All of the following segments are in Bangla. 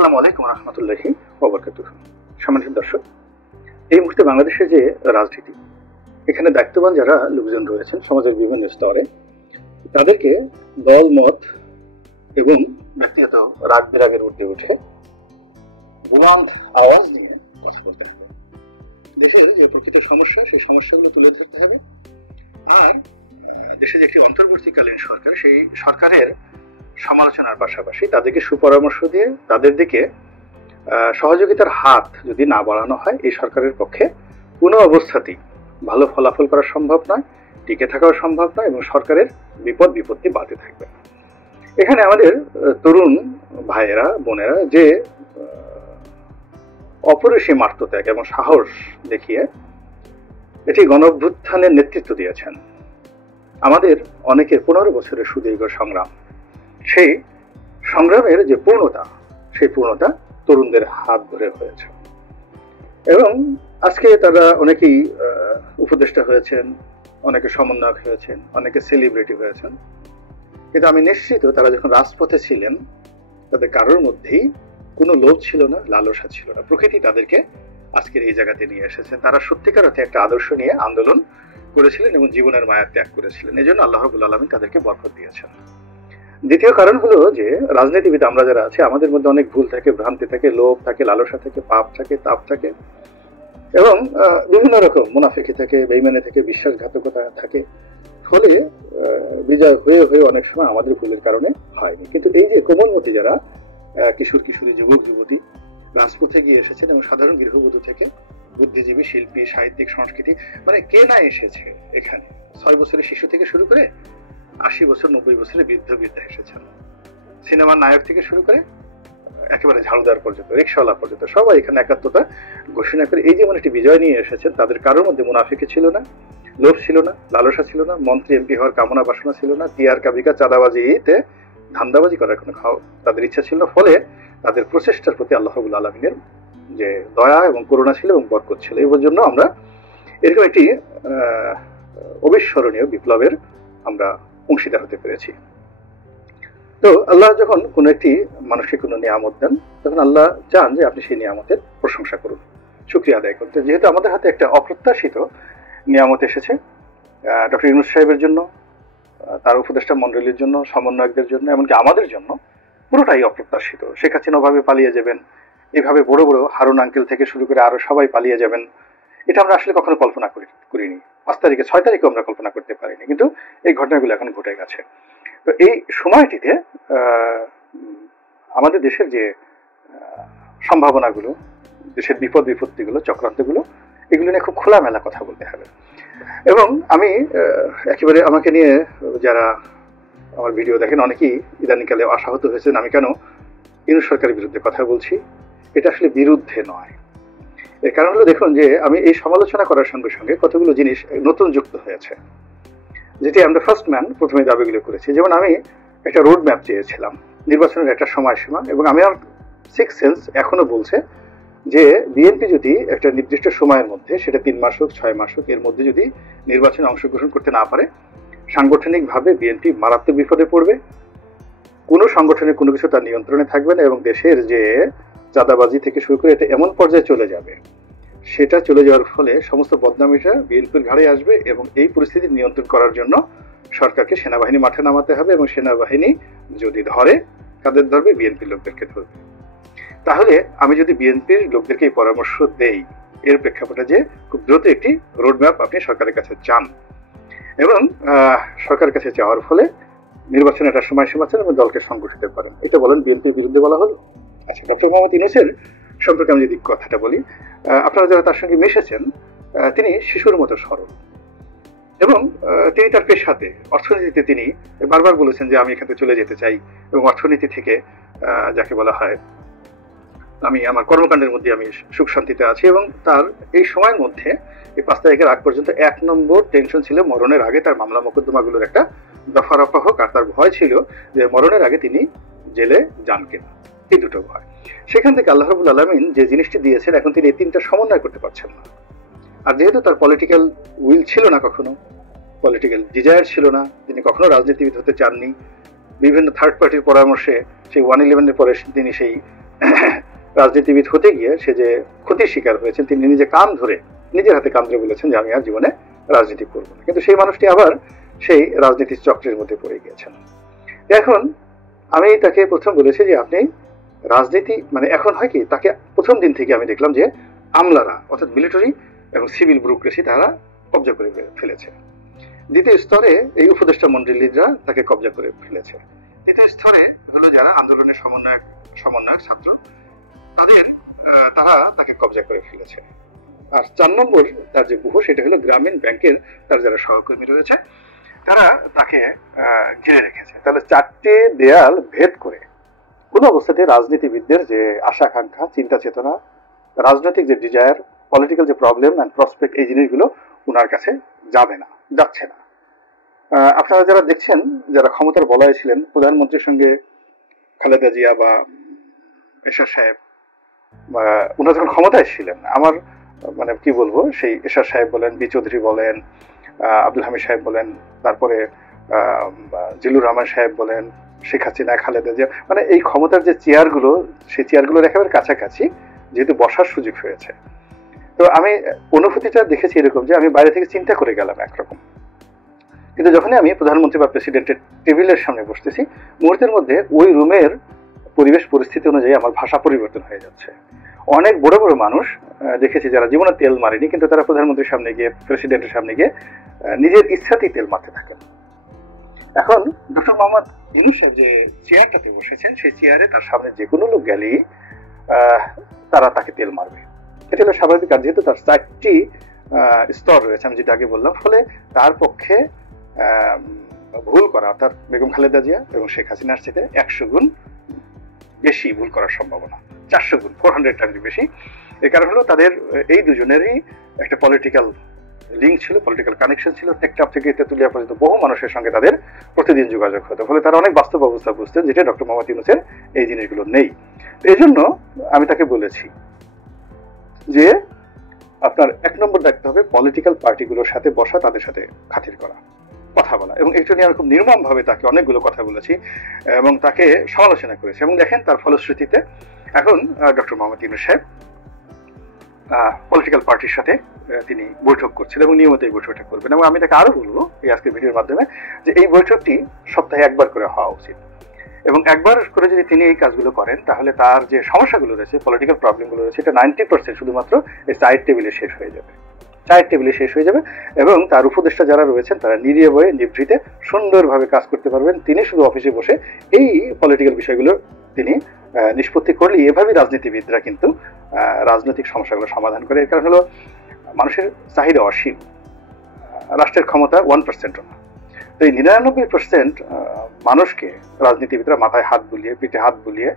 আসসালামু আলাইকুম রহমতুল্লাহি ওয়া বারাকাতুহু। সম্মানিত দর্শক, এই মুহূর্তে বাংলাদেশের যে রাজনীতি, এখানে দায়িত্ববান যারা লোকজন রয়েছেন সমাজের বিভিন্ন স্তরে, তাদেরকে দল মত এবং ব্যক্তিগত রাগ বিরাগের ঊর্ধ্বে উঠে বুলন্দ আওয়াজ নিয়ে কথা বলতে হবে। দেশের যে প্রকৃত সমস্যা, সেই সমস্যাগুলো তুলে ধরতে হবে। আর দেশে যে একটি অন্তর্বর্তীকালীন সরকার, সেই সরকারের সমালোচনার পাশাপাশি তাদেরকে সুপরামর্শ দিয়ে তাদের দিকে সহযোগিতার হাত যদি না বাড়ানো হয়, এই সরকারের পক্ষে কোনো অবস্থাতেই ভালো ফলাফল করা সম্ভব নয়, টিকে থাকাও সম্ভব নয় এবং সরকারের বিপত্তি বাড়তে থাকবে। এখানে আমাদের তরুণ ভাইয়েরা বোনেরা যে অপরিসীম আত্মত্যাগ এবং সাহস দেখিয়ে এটি গণঅভ্যুত্থানের নেতৃত্ব দিয়েছেন, আমাদের অনেকের 15 বছরের সুদীর্ঘ সংগ্রাম, সেই সংগ্রামের যে পূর্ণতা, সেই পূর্ণতা তরুণদের হাত ধরে হয়েছে। এবং আজকে তারা অনেকেই উপদেষ্টা হয়েছেন, অনেকে সমন্বয়ক হয়েছেন, অনেকে সেলিব্রিটি হয়েছেন, কিন্তু আমি নিশ্চিত তারা যখন রাজপথে ছিলেন তাদের কারোর মধ্যেই কোনো লোভ ছিল না, লালসা ছিল না। প্রকৃতি তাদেরকে আজকের এই জায়গাতে নিয়ে এসেছেন। তারা সত্যিকার অর্থে একটা আদর্শ নিয়ে আন্দোলন করেছিলেন এবং জীবনের মায়া ত্যাগ করেছিলেন। এই জন্য আল্লাহ রাব্বুল আলামিন তাদেরকে বরকত দিয়েছেন। দ্বিতীয় কারণ হলো যে রাজনীতিবিদ আমরা যারা আছি, আমাদের মধ্যে অনেক ভুল থাকে, ভ্রান্তি থাকে, লোভ থাকে, লালসা থাকে, পাপ থাকে, তাপ থাকে এবং বিভিন্ন রকম মুনাফিকি থাকে, বেঈমানি থাকে, বিশ্বাসঘাতকতা থাকে। ফলে বিজয় হয়ে হয়ে অনেক সময় আমাদের ভুলের কারণে হয়নি। কিন্তু এই যে কোমলমতি যারা কিশোর কিশোরী, যুবক যুবতী রাজপথে গিয়ে এসেছেন এবং সাধারণ গৃহবধূ থেকে বুদ্ধিজীবী, শিল্পী, সাহিত্যিক, সংস্কৃতি, মানে কে না এসেছে এখানে। 6 বছরের শিশু থেকে শুরু করে 80 বছর 90 বছরের বৃদ্ধা এসেছেন। সিনেমার নায়ক থেকে শুরু করে একেবারে ঝাড়ুদার পর্যন্ত, রিক্সাওয়ালা পর্যন্ত সবাই এখানে একাত্মতা ঘোষণা করে এই যেমন একটি বিজয় নিয়ে এসেছেন। তাদের কারোর মধ্যে মুনাফিকি ছিল না, লোভ ছিল না, লালসা ছিল না, মন্ত্রী এমপি হওয়ার কামনা বাসনা ছিল না, টিআর কাবিকা চাঁদাবাজিতে ধান্দাবাজি করার কোনো তাদের ইচ্ছা ছিল না। ফলে তাদের প্রচেষ্টার প্রতি আল্লাহ রাব্বুল আলামিনের যে দয়া এবং করুণা ছিল এবং বরকত ছিল। এই জন্য আমরা এরকম একটি অবিস্মরণীয় বিপ্লবের আমরা অংশীদার হতে পেরেছি। তো আল্লাহ যখন কোনো একটি মানুষকে কোনো নিয়ামত দেন, তখন আল্লাহ চান যে আপনি সেই নিয়ামতের প্রশংসা করুন, শুকরিয়া আদায় করতে। যেহেতু আমাদের হাতে একটা অপ্রত্যাশিত নিয়ামত এসেছে, ডক্টর ইউনূস সাহেবের জন্য, তার উপদেষ্টা মণ্ডলীর জন্য, সমন্বয়কদের জন্য, এমনকি আমাদের জন্য পুরোটাই অপ্রত্যাশিত। শেখ হাসিনা ভাবে পালিয়ে যাবেন, এভাবে বড় বড় হারুন আঙ্কেল থেকে শুরু করে আরো সবাই পালিয়ে যাবেন, এটা আমরা আসলে কখনো কল্পনা করিনি। 5 তারিখে 6 তারিখে আমরা কল্পনা করতে পারিনি, কিন্তু এই ঘটনাগুলো এখন ঘটে গেছে। তো এই সময়টিতে আমাদের দেশের যে সম্ভাবনাগুলো, দেশের বিপত্তিগুলো, চক্রান্তগুলো, এগুলো নিয়ে খুব খোলামেলা কথা বলতে হবে। এবং আমি একেবারে আমাকে নিয়ে যারা আমার ভিডিও দেখেন, অনেকেই ইদানিংকালে আশাহত হয়েছেন আমি কেন ইউনূস সরকারের বিরুদ্ধে কথা বলছি। এটা আসলে বিরুদ্ধে নয়। এর কারণ হলো, দেখুন যে আমি এই সমালোচনা করার সঙ্গে সঙ্গে কতগুলো জিনিস নতুন যুক্ত হয়েছে, যেটি আমরা ফার্স্ট ম্যান প্রথমে দাবিগুলো করেছি। যেমন আমি একটা রোড ম্যাপ চেয়েছিলাম, নির্বাচনের একটা সময়সীমা, এবং আমি আমার সিক্স সেন্স এখনো বলছে যে বিএনপি যদি একটা নির্দিষ্ট সময়ের মধ্যে, সেটা 3 মাস হোক 6 মাস হোক, এর মধ্যে যদি নির্বাচনে অংশগ্রহণ করতে না পারে, সাংগঠনিকভাবে বিএনপি মারাত্মক বিপদে পড়বে। কোনো সংগঠনের কোনো কিছু তার নিয়ন্ত্রণে থাকবে না এবং দেশের যে চাঁদাবাজি থেকে শুরু করে এটা এমন পর্যায়ে চলে যাবে, সেটা চলে যাওয়ার ফলে সমস্ত বদনামিটা বিএনপির ঘাড়ে আসবে এবং এই পরিস্থিতি নিয়ন্ত্রণ করার জন্য সরকারকে সেনাবাহিনী মাঠে নামাতে হবে এবং সেনাবাহিনী যদি ধরে, কাদের ধরবে? বিএনপির লোকদেরকে ধরবে। তাহলে আমি যদি বিএনপির লোকদেরকে এই পরামর্শ দেই, এর প্রেক্ষাপটে যে খুব দ্রুত একটি রোডম্যাপ আপনি সরকারের কাছে চান এবং সরকারের কাছে চাওয়ার ফলে নির্বাচনে একটা সময়সীমা চান এবং দলকে সংগঠিত করেন, এটা বলেন বিএনপির বিরুদ্ধে বলা হলো। আচ্ছা, ডক্টর মোহাম্মদ ইউনূসের সম্পর্কে আমি যদি কথাটা বলি, আপনারা যারা তার সঙ্গে মিশেছেন, তিনি শিশুর মতো সরল এবং তিনি তার পেশাতে, অর্থনীতিতে তিনি বারবার বলেছেন যে আমি এখান থেকে চলে যেতে চাই এবং অর্থনীতি থেকে যাকে বলা হয় আমি আমার কর্মকাণ্ডের মধ্যে আমি সুখ শান্তিতে আছি। এবং তার এই সময়ের মধ্যে এই 5 তারিখের আগ পর্যন্ত 1 নম্বর টেনশন ছিল মরণের আগে তার মামলা মোকদ্দমাগুলোর একটা দফা হোক, আর তার ভয় ছিল যে মরণের আগে তিনি জেলে যান কিনা, এই দুটো ভয়। সেখান থেকে আল্লাহ রাব্বুল আলামিন যে জিনিসটি দিয়েছেন, এখন তিনি এই 3টা সমন্বয় করতে পারছেন না। আর যেহেতু তার পলিটিক্যাল উইল ছিল না, কখনো পলিটিক্যাল ডিজায়ার ছিল না, তিনি কখনো রাজনীতিবিদ হতে চাননি, বিভিন্ন থার্ড পার্টির পরামর্শে সেই 111-এর পরে তিনি সেই রাজনীতিবিদ হতে গিয়ে সে যে ক্ষতির শিকার হয়েছেন, তিনি নিজে নিজের হাতে কান ধরে বলেছেন যে আমি আর জীবনে রাজনীতি করব না, কিন্তু সেই মানুষটি আবার সেই রাজনীতির চক্রের মধ্যে পড়ে গিয়েছেন। এখন আমি তাকে প্রথম বলেছি যে আপনি রাজনীতি মানে এখন হয় কি, তাকে প্রথম দিন থেকে আমি দেখলাম যে আমলারা অর্থাৎ মিলিটারি এবং সিভিল ব্যুরোক্রেসি তারা কবজা করে ফেলেছে। দ্বিতীয় স্তরে এই উপদেষ্টা মন্ডলীরা তাকে কবজা করে ফেলেছে। তৃতীয় স্তরে হলো যারা আন্দোলনের সমন্বয়ক ছাত্র, তারা তাকে কবজা করে ফেলেছে। আর 4 নম্বর তার যে গুহ, সেটা হলো গ্রামীণ ব্যাংকের তার যারা সহকর্মী রয়েছে তারা তাকে ঘিরে রেখেছে। তাহলে 4টে দেয়াল ভেদ করে কোন অবস্থাতে রাজনীতিবিদদের যে আশা আকাঙ্ক্ষা, চিন্তা চেতনা, রাজনৈতিক যে ডিজায়ার, পলিটিক্যাল যে প্রবলেম অ্যান্ড প্রসপেক্ট, এই জিনিসগুলো ওনার কাছে যাচ্ছে না। আপনারা যারা দেখছেন, যারা ক্ষমতার বলয়ে ছিলেন, প্রধানমন্ত্রীর সঙ্গে খালেদা জিয়া বা এরশাদ সাহেব, ওনারা যখন ক্ষমতায় ছিলেন, আমার মানে কি বলবো, সেই এরশাদ সাহেব বলেন, বি চৌধুরী বলেন, আব্দুল হামিদ সাহেব বলেন, তারপরে জিল্লুর রহমান সাহেব বলেন, শেখ হাসিনা, খালেদা জিয়া, মানে এই ক্ষমতার যে চেয়ারগুলো, সেই চেয়ারগুলোর একেবারে কাছাকাছি যেহেতু বসার সুযোগ হয়েছে। তো আমি অনুভূতিটা দেখেছি এরকম যে আমি বাইরে থেকে চিন্তা করে গেলাম একরকম, কিন্তু যখনই আমি প্রধানমন্ত্রী বা প্রেসিডেন্টের টেবিলের সামনে বসতেছি, মুহূর্তের মধ্যে ওই রুমের পরিবেশ পরিস্থিতি অনুযায়ী আমার ভাষা পরিবর্তন হয়ে যাচ্ছে। অনেক বড় বড় মানুষ দেখেছি যারা জীবনে তেল মারেনি, কিন্তু তারা প্রধানমন্ত্রীর সামনে গিয়ে, প্রেসিডেন্টের সামনে গিয়ে নিজের ইচ্ছাতেই তেল মারতে থাকেন। এখন ডক্টর মোহাম্মদ ইউনূস সাহেব যে চেয়ারটাতে বসেছেন, সেই চেয়ারে তার সামনে যে কোনো লোক গেলেই তারা তাকে তেল মারবে। এটা হলো স্বাভাবিক। আর যেহেতু তার 4টি স্তর রয়েছে, আমি যেটা আগে বললাম, ফলে তার পক্ষে ভুল করা, অর্থাৎ বেগম খালেদা জিয়া এবং শেখ হাসিনার সাথে 100 গুণ বেশি ভুল করার সম্ভাবনা, 400 গুণ, 400 টাইমস বেশি। এর কারণ হলো তাদের এই দুজনেরই একটা পলিটিক্যাল লিঙ্ক ছিল, পলিটিক্যাল কানেকশন ছিল। টেকটাপ থেকে তেতুলিয়া পর্যন্ত বহু মানুষের সঙ্গে তাদের প্রতিদিন যোগাযোগ হতো, ফলে তারা অনেক বাস্তব অবস্থা বুঝতেন, যেটা ডক্টর মোহাম্মদ ইউনূসের এই জিনিসগুলো নেই। এই জন্য আমি তাকে বলেছি যে আপনার 1 নম্বর দায়িত্ব হবে পলিটিক্যাল পার্টিগুলোর সাথে বসা, তাদের সাথে খাতির করা, কথা বলা। এবং এটা নিয়ে আমি খুব নির্মমভাবে তাকে অনেকগুলো কথা বলেছি এবং তাকে সমালোচনা করেছি। এবং দেখেন তার ফলশ্রুতিতে এখন ডক্টর মোহাম্মদ ইউনূস সাহেব পলিটিক্যাল পার্টির সাথে তিনি বৈঠক করছেন এবং নিয়মিত এই বৈঠকটা করবেন। এবং আমি তাকে আরো বলবো এই আজকের ভিডিওর মাধ্যমে যে এই বৈঠকটি সপ্তাহে 1বার করে হওয়া উচিত। এবং 1বার করে যদি তিনি এই কাজগুলো করেন, তাহলে তার যে সমস্যাগুলো রয়েছে, পলিটিক্যাল প্রবলেমগুলো রয়েছে, এটা 90% শুধুমাত্র এই চায়ের টেবিলে শেষ হয়ে যাবে। এবং তার উপদেষ্টা যারা রয়েছেন তারা নির্ভয়ে নিভৃতে সুন্দরভাবে কাজ করতে পারবেন। তিনি শুধু অফিসে বসে এই পলিটিক্যাল বিষয়গুলো তিনি নিষ্পত্তি করলে এভাবেই রাজনীতিবিদরা কিন্তু রাজনৈতিক সমস্যাগুলো সমাধান করে। এর কারণ হলো মানুষের চাহিদা অসীম, রাষ্ট্রের ক্ষমতা 1%ও না। তো এই 99% মানুষকে রাজনীতিবিদরা মাথায় হাত বুলিয়ে, পিঠে হাত বুলিয়ে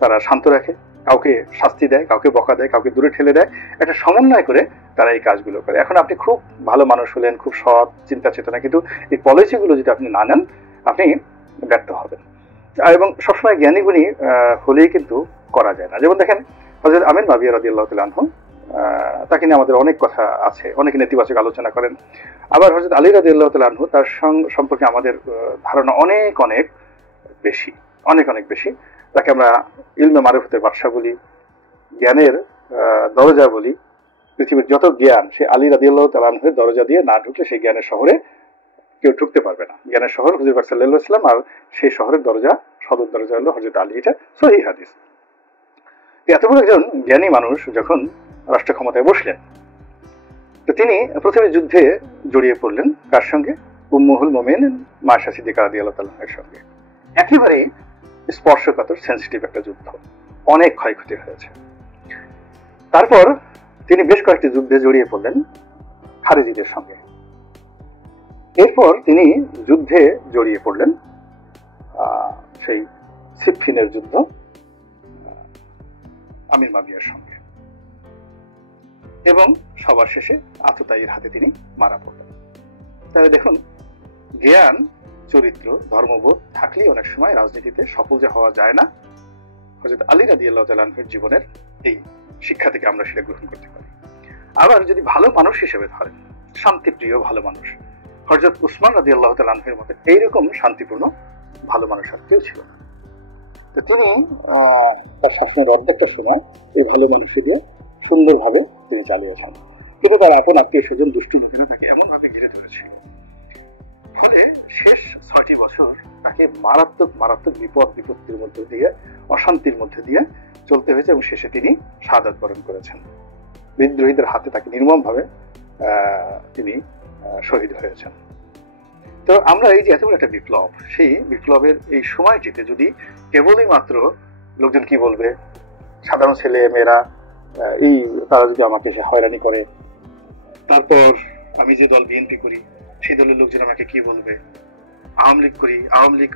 তারা শান্ত রাখে, কাউকে শাস্তি দেয়, কাউকে বকা দেয়, কাউকে দূরে ঠেলে দেয়, একটা সমন্বয় করে তারা এই কাজগুলো করে। এখন আপনি খুব ভালো মানুষ হলেন, খুব সৎ চিন্তা চেতনা, কিন্তু এই পলিসিগুলো যদি আপনি না নেন, আপনি ব্যর্থ হবেন। এবং সবসময় জ্ঞানী গুণী হলেই কিন্তু করা যায় না। যেমন দেখেন হযরত আমির মাবিয়া রাদিয়াল্লাহু তাআলা আনহু, তাকে নিয়ে আমাদের অনেক কথা আছে, অনেকে নেতিবাচক আলোচনা করেন। আবার হযরত আলী রাদিয়াল্লাহু তাআলা আনহু, তার সম্পর্কে আমাদের ধারণা অনেক বেশি। তাকে আমরা ইলমে মারিফতের বাদশা বলি, জ্ঞানের দরজা বলি। পৃথিবীর যত জ্ঞান, সে আলী রাদিয়াল্লাহু তাআলা আনহুর দরজা দিয়ে না ঢুকলে সেই জ্ঞানের শহরে কেউ ঢুকতে পারবে না। জ্ঞানের শহর হুজুর পাক সাল্লাল্লাহু আলাইহি ওয়াসাল্লাম, আর সেই শহরের দরজা, সদর দরজা হলো হযরত আলী। এটা সহিহ হাদিস। এত বড় একজন জ্ঞানী মানুষ যখন রাষ্ট্র ক্ষমতায় বসলেন, তো তিনি প্রথমে যুদ্ধে জড়িয়ে পড়লেন কার সঙ্গে? উম্মুল মুমিনিন মা আয়েশা সিদ্দিকা রাদিয়াল্লাহু তাআলা এর সঙ্গে। একেবারে স্পর্শকাতর, সেন্সিটিভ একটা যুদ্ধ, অনেক ক্ষয়ক্ষতি হয়েছে। তারপর তিনি বেশ কয়েকটি যুদ্ধে জড়িয়ে পড়লেন খারেজিদের সঙ্গে। এরপর তিনি যুদ্ধে জড়িয়ে পড়লেন সেই সিফফিনের যুদ্ধ, আমির মাবিয়ার সঙ্গে। এবং সবার শেষে আততায়ীর হাতে তিনি মারা পড়লেন। তাহলে দেখুন, জ্ঞান, চরিত্র, ধর্মবোধ থাকলেই অনেক সময় রাজনীতিতে সফল যে হওয়া যায় না। হযরত আলী রাদিয়াল্লাহু তাআলা আনহুর জীবনের এই শিক্ষা থেকে আমরা সেটা গ্রহণ করতে পারি। আবার যদি ভালো মানুষ হিসেবে ধরেন, শান্তিপ্রিয় ভালো মানুষ, হযরত উসমান রাদিয়াল্লাহু তাআলা আনহুর মতো এইরকম শান্তিপূর্ণ ভালো মানুষ আর কেউ ছিল না। তো তো তিনি তার শাসনের অর্ধেকটা সময় এই ভালো মানুষই দিয়ে সুন্দরভাবে তিনি চালিয়েছেন, কিন্তু তার আপন আত্মীয় স্বজন দুষ্টু লোকেরা তাকে এমনভাবে ঘিরে ধরেছে, ফলে শেষ 6টি বছর তাকে মারাত্মক মারাত্মক বিপদ বিপত্তির মধ্যে দিয়ে, অশান্তির মধ্যে দিয়ে চলতে হয়েছে, এবং শেষে তিনি শাহাদাত বরণ করেছেন। বিদ্রোহীদের হাতে তাকে নির্মমভাবে তিনি শহীদ হয়েছেন। তো আমরা এই যে এত বড় একটা বিপ্লব, সেই বিপ্লবের এই সময়টিতে যদি কেবলই মাত্র লোকজন কি বলবে, সাধারণ ছেলে মেয়েরা এই তারা যদি আমাকে এসে হয়রানি করে, তারপর আমি যে দল বিএনপি করি সেই দলের লোকজন আমাকে কি বলবে, আওয়ামী লীগ করি, আওয়ামী লীগ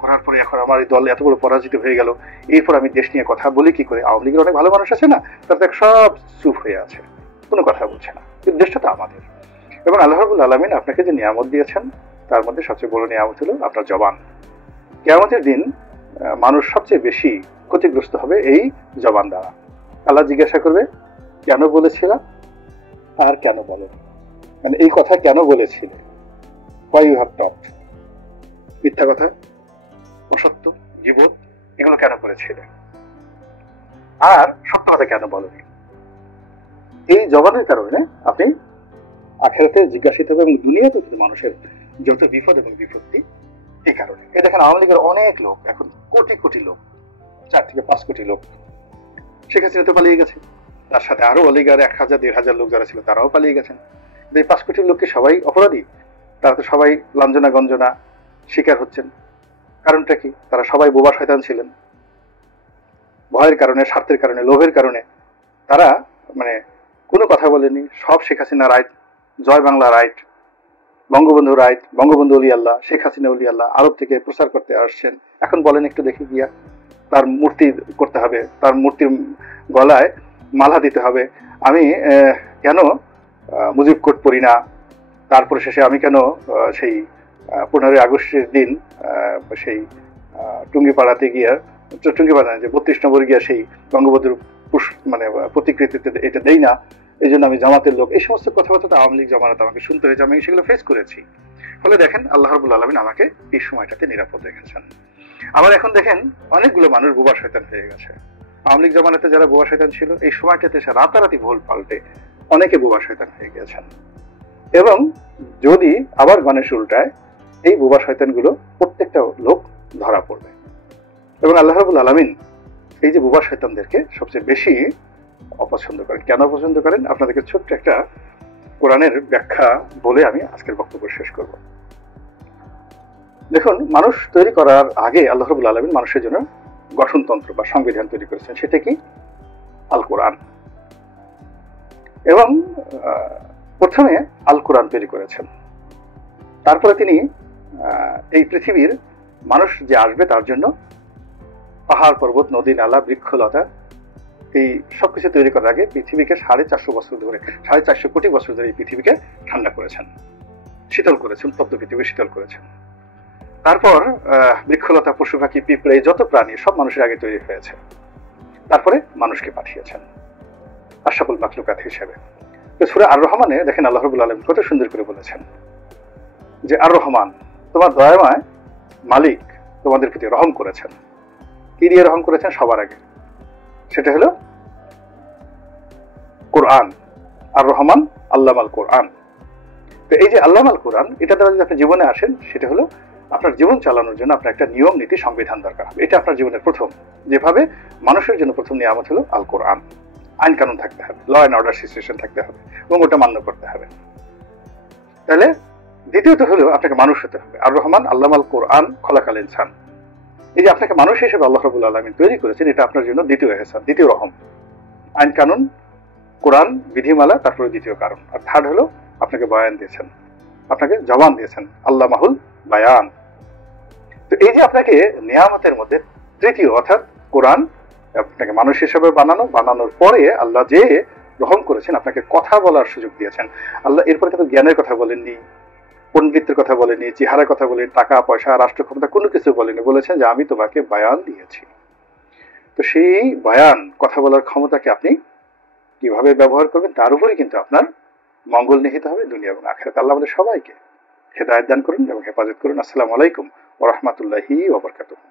করার পরে এখন আমার এই দল এত বড় পরাজিত হয়ে গেল, এরপর আমি দেশ নিয়ে কথা বলি কি করে? আওয়ামী লীগের অনেক ভালো মানুষ আছে না, তাদের সব চুপ হয়ে আছে, কোনো কথা বলছে না, কিন্তু দেশটা তো আমাদের। এবং আল্লাহ রাব্বুল আলামিন আপনাকে যে নিয়ামত দিয়েছেন তার মধ্যে সবচেয়ে বড় নিয়ামত হলো আপনার জবান। কিয়ামতের দিন মানুষ সবচেয়ে বেশি ক্ষতিগ্রস্ত হবে এই জবান দ্বারা। আল্লাহ জিজ্ঞাসা করবে কেন বলেছিলাম আর কেন বলো, মানে এই কথা কেন বলেছিলে, why you have talked, মিথ্যা কথা, অসত্য, গীবত, এগুলো কেন করেছিলে, আর সত্য কথা কেন বলনি। এই জবানের কারণে আপনি আখিরাতে জিজ্ঞাসিত হবে, এবং দুনিয়াতে মানুষের যত বিপদ এবং বিপত্তি এই কারণে। এই দেখেন আওয়ামী লীগের অনেক লোক, এখন কোটি কোটি লোক, 4 থেকে 5 কোটি লোক শেখ হাসিনা তো পালিয়ে গেছে, তার সাথে আরো অলিগার 1000-1500 লোক যারা ছিল তারাও পালিয়ে গেছেন। এই 5 কোটি লোককে সবাই অপরাধী, তারা তো সবাই লাঞ্ছনা গঞ্জনা শিকার হচ্ছেন। কারণটা কি? তারা সবাই বোবা শয়তান ছিলেন, ভয়ের কারণে, স্বার্থের কারণে, লোভের কারণে তারা মানে কোনো কথা বলেনি। সব শেখ হাসিনা রাইট, জয় বাংলা রাইট, বঙ্গবন্ধু রাইট, বঙ্গবন্ধু অলি আল্লাহ, শেখ হাসিনা অলি আল্লাহ, আরব থেকে প্রচার করতে আসছেন। এখন বলেন একটু দেখি গিয়া, তার মূর্তি করতে হবে, তার মূর্তির গলায় মালা দিতে হবে, আমি কেন মুজিব কোড পড়ি না, তারপরে শেষে আমি কেন সেই 15ই আগস্টের দিন সেই টুঙ্গিপাড়াতে গিয়া, টুঙ্গিপাড়া যে 32 নম্বর গিয়া সেই বঙ্গবন্ধুর মানে প্রতিকৃতিতে এটা দেই না, এই জন্য আমি জামাতের লোক। এই সমস্ত কথাবার্তা আওয়ামী লীগ জমানাতে আমাকে শুনতে হয়েছে, আমি সেগুলো ফেস করেছি। ফলে দেখেন আল্লাহ রাব্বুল আলামিন আমাকে এই সময়টাতে নিরাপদ রেখেছেন। আবার এখন দেখেন অনেকগুলো মানুষ বোবা শয়তান হয়ে গেছে। আওয়ামী লীগ জমানাতে যারা বোবা শয়তান ছিল, এই সময়টাতে এসে রাতারাতি ভুল পাল্টে অনেকে বোবা শয়তান হয়ে গেছেন। এবং যদি আবার গণেশ উল্টায়, এই বোবা শয়তানগুলো প্রত্যেকটা লোক ধরা পড়বে। এবং আল্লাহ রাব্বুল আলামিন এই যে বোবা শয়তানদেরকে সবচেয়ে বেশি অপছন্দ করেন। কেন অপছন্দ করেন? আপনাদেরকে ছোট্ট একটা কোরআনের ব্যাখ্যা বলে আমি আজকের বক্তব্য শেষ করব। দেখুন, মানুষ তৈরি করার আগে আল্লাহ রাব্বুল আলামিন মানুষের জন্য গঠনতন্ত্র বা সংবিধান তৈরি করেছেন, সেটা কি? আল কোরআন। এবং প্রথমে আল কোরআন তৈরি করেছেন, তারপরে তিনি এই পৃথিবীর মানুষ যে আসবে তার জন্য পাহাড় পর্বত নদী নালা বৃক্ষলতা এই সবকিছু তৈরি করার আগে পৃথিবীকে 450 বছর ধরে, 450 কোটি বছর ধরে এই পৃথিবীকে ঠান্ডা করেছেন, শীতল করেছেন, তপ্ত পৃথিবী শীতল করেছেন। তারপর বৃক্ষলতা পশু পাখি পিঁপড়ে যত প্রাণী সব মানুষের আগে তৈরি হয়েছে, তারপরে মানুষকে পাঠিয়েছেন আশরাফুল মাখলুকাত হিসেবে। সূরা আর রহমানে দেখেন আল্লাহ রাব্বুল আলামিন কত সুন্দর করে বলেছেন যে আর রহমান, তোমার দয়াময় মালিক তোমাদের প্রতি রহম করেছেন। কি দিয়ে রহম করেছেন? সবার আগে সেটা হলো কোরআন। আর রহমান আল্লামাল কোরআন। তো এই যে আল্লামাল কোরআন, এটা দ্বারা যদি আপনি জীবনে আসেন, সেটা হলো আপনার জীবন চালানোর জন্য আপনার একটা নিয়ম নীতি সংবিধান দরকার হবে। এটা আপনার জীবনের প্রথম, যেভাবে মানুষের জন্য প্রথম নিয়ামত হলো আল কোরআন। আইন কানুন থাকতে হবে, ল অ্যান্ড অর্ডার সিচুয়েশন থাকতে হবে, এবং ওটা মান্য করতে হবে। তাহলে দ্বিতীয়ত হলো আপনাকে মানুষ হতে হবে। আর রহমান আল্লামাল কোরআন খলাকাল ইনসান। এই যে আপনাকে মানুষ হিসেবে আল্লাহ রাব্বুল আলামিন তৈরি করেছেন, এটা আপনার জন্য দ্বিতীয় এহসান, দ্বিতীয় রহম। আইন কানুন, কোরআন, বিধিমালা, তারপরে দ্বিতীয় কারণ। আর থার্ড হলো আপনাকে বয়ান দিয়েছেন, আপনাকে জবান দিয়েছেন, আল্লাহ মাহুল বায়ান। তো এই যে আপনাকে নিয়ামতের মধ্যে তৃতীয় অর্থাৎ কোরআন, আপনাকে মানুষ হিসেবে বানানোর পরে আল্লাহ যে রহম করেছেন, আপনাকে কথা বলার সুযোগ দিয়েছেন। আল্লাহ এরপরে কিন্তু জ্ঞানের কথা বলেননি, পণ্ডিতের কথা বলেনি, চেহারার কথা বলেনি, টাকা পয়সা রাষ্ট্র ক্ষমতা কোনো কিছু বলেনি, বলেছেন যে আমি তোমাকে বয়ান দিয়েছি। তো সেই বয়ান, কথা বলার ক্ষমতাকে আপনি কিভাবে ব্যবহার করবেন তার উপরেই কিন্তু আপনার মঙ্গল নিহিত হবে দুনিয়া এবং আখিরাতে। আল্লাহ আমাদের সবাইকে হেদায়েত দান করুন এবং হেফাজত করুন। আসসালামু আলাইকুম ওয়া রাহমাতুল্লাহি ওয়া বারাকাতুহু।